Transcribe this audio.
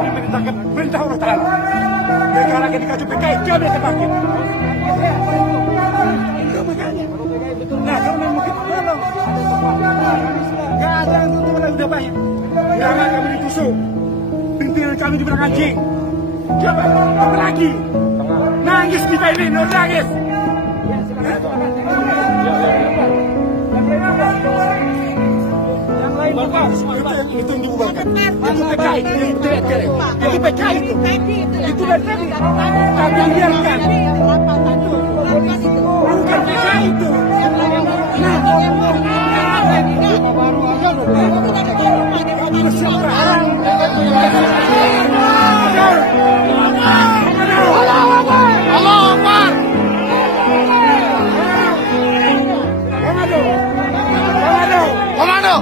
kami menentangkan perintah Allah Ta'ala. Negara akan dikacau PKI, kami akan bangkit. Itu makanya. Nah, kalau memang mungkin tolong. Nggak ada yang tutup udah banyak. Jangan kami ditusuk. Pimpinan kami dibilang anjing. Coba, apa lagi? Nangis kita ini, nangis. Itu yang diubahkan. Itu PKI, itu PKI itu. Itu dari tadi. Kami biarkan. Bukan PKI itu. Komando!